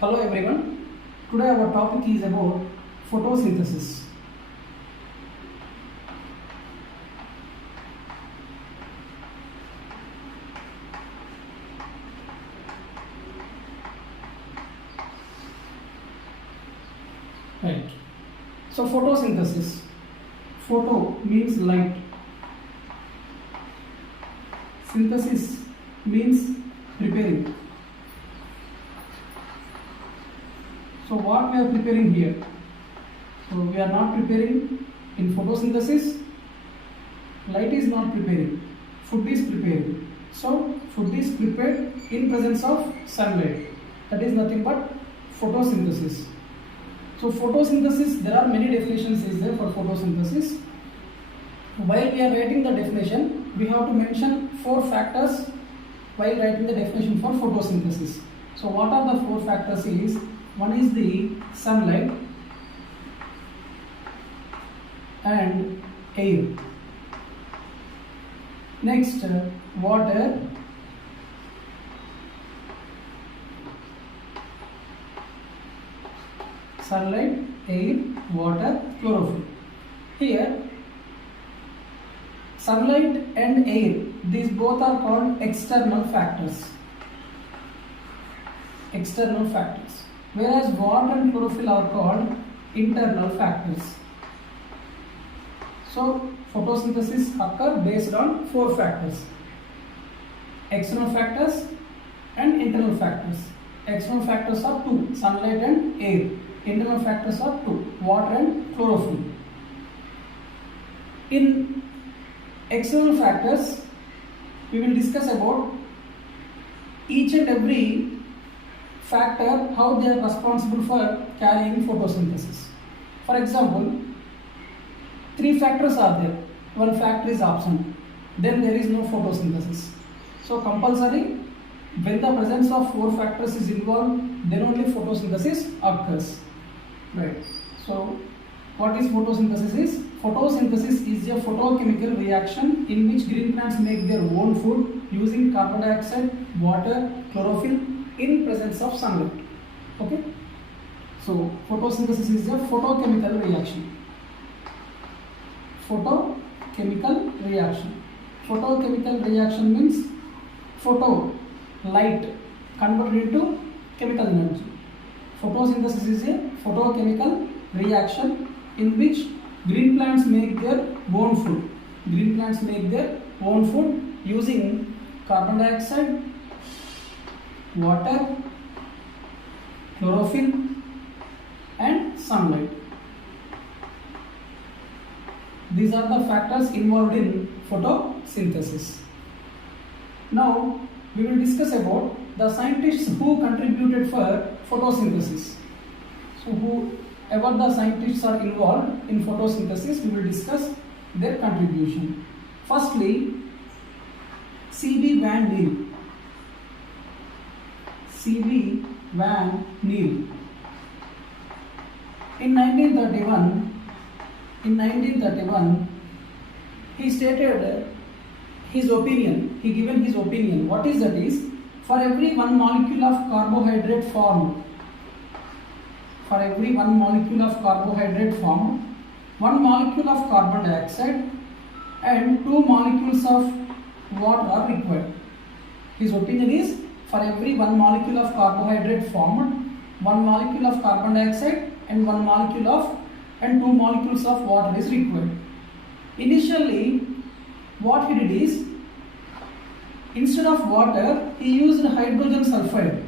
Hello everyone. Today our topic is about photosynthesis. Right. So photosynthesis. Photo means light. Synthesis means preparing. So what we are preparing here? So we are not preparing in photosynthesis. Light is not preparing. Food is preparing. So food is prepared in presence of sunlight. That is nothing but photosynthesis. So photosynthesis, there are many definitions is there for photosynthesis. While we are writing the definition, we have to mention 4 factors while writing the definition for photosynthesis. So what are the 4 factors is, one is the sunlight and air. Next, water, sunlight, air, water, chlorophyll. Here, sunlight and air, these both are called external factors. External factors. Whereas water and chlorophyll are called internal factors. So photosynthesis occurs based on 4 factors: external factors and internal factors. External factors are 2, sunlight and air. Internal factors are 2, water and chlorophyll. In external factors, we will discuss about each and every factor, how they are responsible for carrying photosynthesis. For example, 3 factors are there, 1 factor is absent, then there is no photosynthesis. So compulsory, when the presence of 4 factors is involved, then only photosynthesis occurs. Right. So what is photosynthesis is? Photosynthesis is a photochemical reaction in which green plants make their own food using carbon dioxide, water, chlorophyll in presence of sunlight. Okay. So photosynthesis is a photochemical reaction. Photochemical reaction. Photochemical reaction means photo, light, converted into chemical energy. Photosynthesis is a photochemical reaction in which green plants make their own food. Green plants make their own food using carbon dioxide, water, chlorophyll and sunlight. These are the factors involved in photosynthesis. Now we will discuss about the scientists who contributed for photosynthesis. So whoever the scientists are involved in photosynthesis, we will discuss their contribution. Firstly, C.B. Van Niel. C.B. Van Niel. In 1931, he stated his opinion. He given his opinion. What is that is? For every 1 molecule of carbohydrate formed, for every 1 molecule of carbohydrate formed, 1 molecule of carbon dioxide and 2 molecules of water are required. His opinion is, for every 1 molecule of carbohydrate formed, 1 molecule of carbon dioxide and 2 molecules of water is required. Initially, what he did is, instead of water, he used hydrogen sulfide,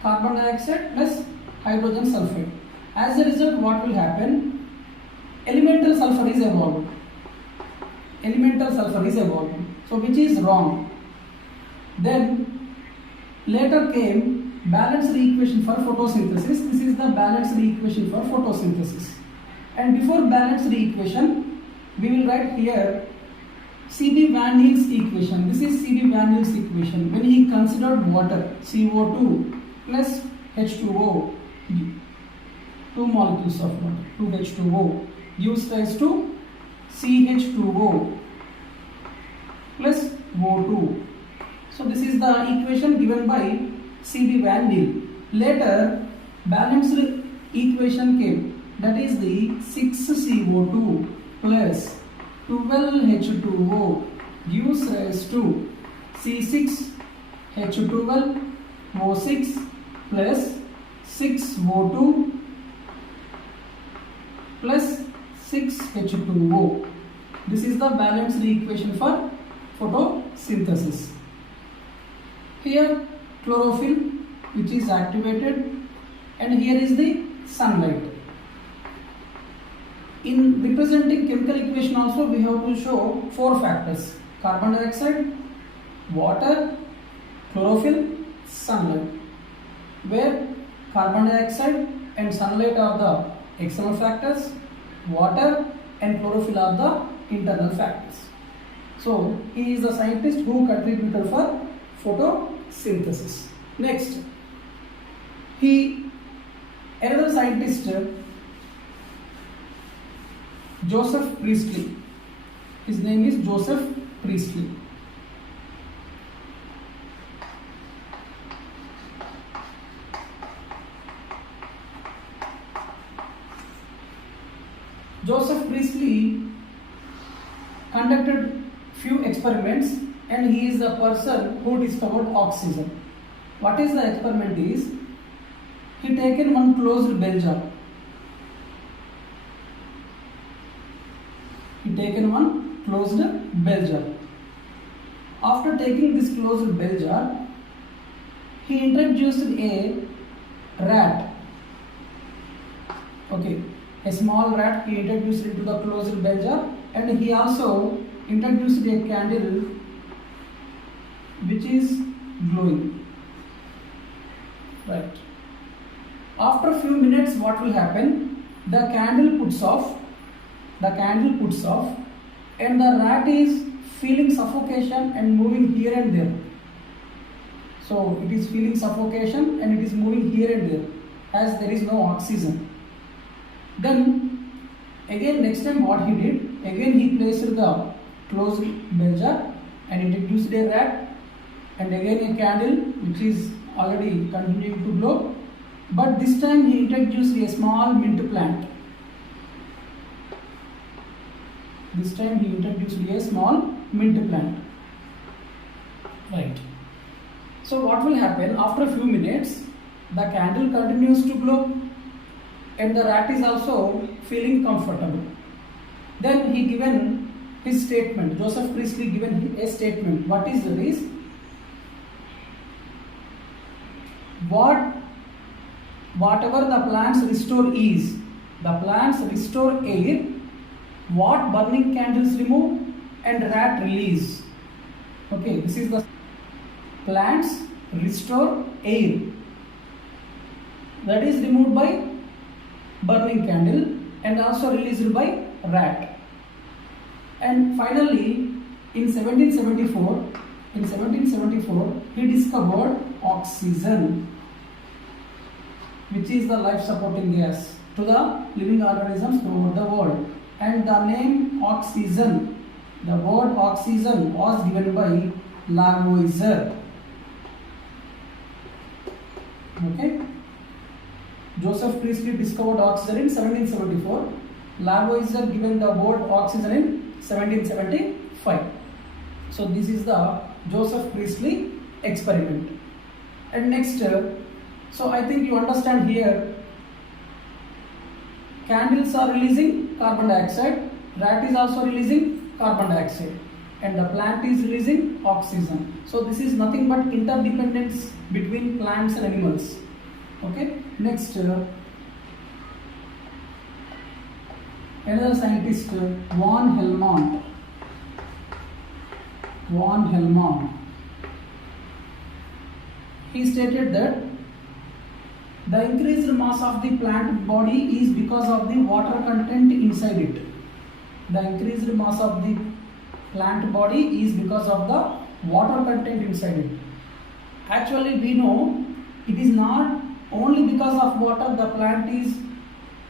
carbon dioxide plus hydrogen sulfide. As a result, what will happen? Elemental sulfur is evolved. Elemental sulfur is evolved. So which is wrong. Then later came balanced equation for photosynthesis. This is the balanced equation for photosynthesis. And before balanced equation, we will write here C.B. Van Niel's equation. This is C.B. Van Niel's equation. When he considered water, CO2 plus H2O, 2 molecules of water, 2H2O, gives rise to CH2O plus O2. So this is the equation given by C.B. Van Niel. Later, balanced equation came. That is the 6CO2 plus 12H2O gives rise to C6H12O6 plus 6O2 plus 6H2O. This is the balanced equation for photosynthesis. Here chlorophyll which is activated, and here is the sunlight. In representing chemical equation also we have to show 4 factors: carbon dioxide, water, chlorophyll, sunlight, where carbon dioxide and sunlight are the external factors, water and chlorophyll are the internal factors. So he is the scientist who contributed for photosynthesis. Next, another scientist, Joseph Priestley. His name is Joseph Priestley. Joseph Priestley conducted few experiments, and he is the person who discovered oxygen. What is the experiment is, he taken one closed bell jar. After taking this closed bell jar, he introduced a rat. Okay, a small rat he introduced into the closed bell jar, and he also introduced a candle which is glowing. Right. After a few minutes, what will happen? The candle puts off, and the rat is feeling suffocation and moving here and there. So it is feeling suffocation and it is moving here and there as there is no oxygen. Then again, next time what he did, again he placed the closed bell jar and introduced a rat, and again a candle which is already continuing to glow, but this time he introduced a small mint plant. Right. So what will happen? After a few minutes, the candle continues to glow and the rat is also feeling comfortable. Then he given his statement. Joseph Priestley given a statement. What is the is? Whatever the plants restore is, the plants restore air, what burning candles remove and rat release. Okay, this is the plants restore air, that is removed by burning candle and also released by rat. And finally in 1774 he discovered oxygen, which is the life supporting gas to the living organisms throughout the world. And the name oxygen, the word oxygen was given by Lavoisier. Okay. Joseph Priestley discovered oxygen in 1774. Lavoisier given the word oxygen in 1775. So this is the Joseph Priestley experiment. And next, so I think you understand here, candles are releasing carbon dioxide, rat is also releasing carbon dioxide, and the plant is releasing oxygen. So this is nothing but interdependence between plants and animals. Okay. Next, another scientist, von Helmont. He stated that the increased mass of the plant body is because of the water content inside it. The increased mass of the plant body is because of the water content inside it. Actually, we know it is not only because of water the plant is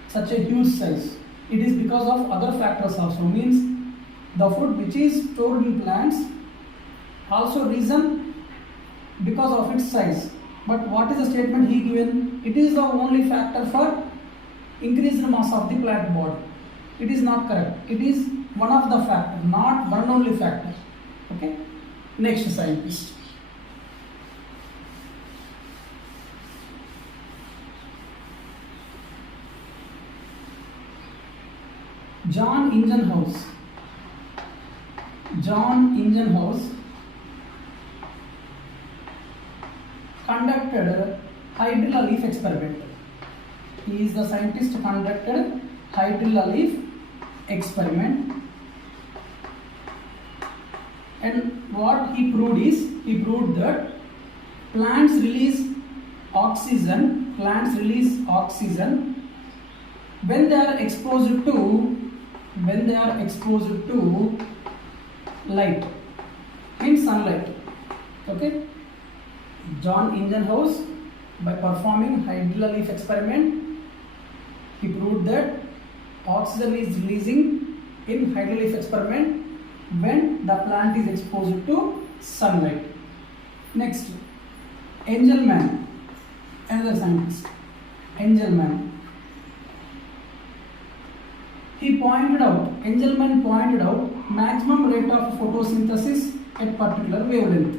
such a huge size. It is because of other factors also. Means the food which is stored in plants also risen because of its size. But what is the statement he given? It is the only factor for increased mass of the plant body. It is not correct. It is one of the factor, not one only factor. Okay. Next scientist. John Ingenhouse conducted hydrilla leaf experiment. He is the scientist who conducted hydrilla leaf experiment, and what he proved that plants release oxygen when they are exposed to light, in sunlight. Okay. John Ingenhouse, by performing hydrilla leaf experiment, he proved that oxygen is releasing in hydrilla leaf experiment when the plant is exposed to sunlight. Next, Engelmann, another scientist. Engelmann pointed out maximum rate of photosynthesis at particular wavelength.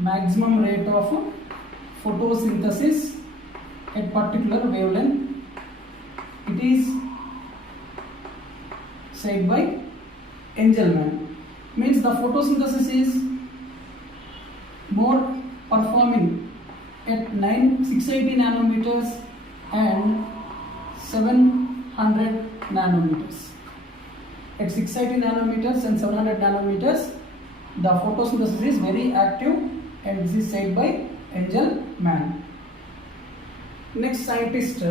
Maximum rate of photosynthesis at particular wavelength. It is said by Engelmann. Means the photosynthesis is more performing at 680 nanometers and 700 nanometers. At 680 nanometers and 700 nanometers, the photosynthesis is very active, and this is said by Engelmann. Next scientist,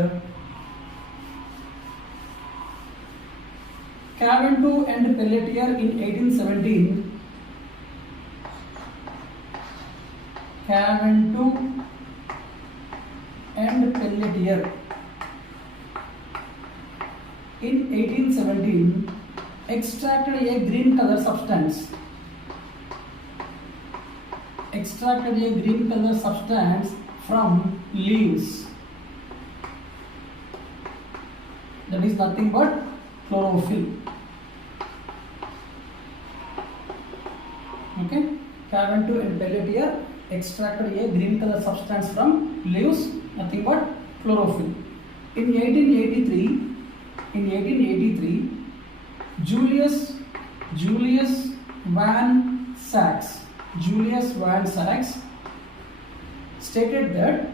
Cavendish and Pelletier in 1817. Cavendish and Pelletier in 1817 extracted a green color substance. From leaves. That is nothing but chlorophyll. Okay. Cavendish and Pelletier extracted a green color substance from leaves, nothing but chlorophyll. In 1883, Julius Van Sachs stated that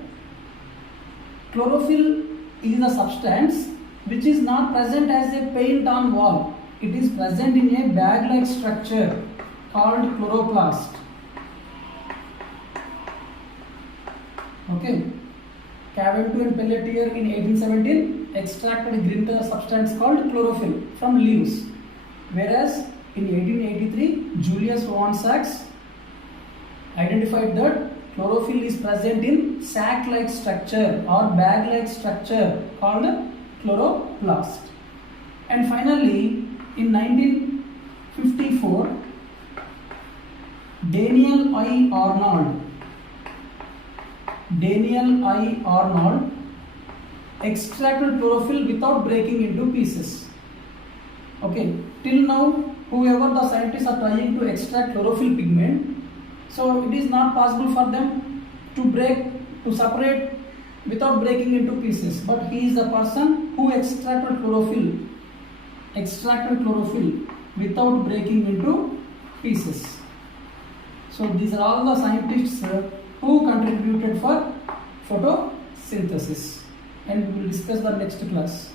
chlorophyll is a substance which is not present as a paint on wall. It is present in a bag-like structure called chloroplast. Okay. Cavendish and Pelletier in 1817 extracted a green color substance called chlorophyll from leaves, whereas in 1883 Julius Van Sachs identified that chlorophyll is present in sac-like structure or bag-like structure called chloroplast. And finally, in 1954, Daniel I. Arnold extracted chlorophyll without breaking into pieces. Okay, till now, whoever the scientists are trying to extract chlorophyll pigment, so it is not possible for them to separate without breaking into pieces. But he is the person who extracted chlorophyll without breaking into pieces. So these are all the scientists who contributed for photosynthesis, and we will discuss the next class.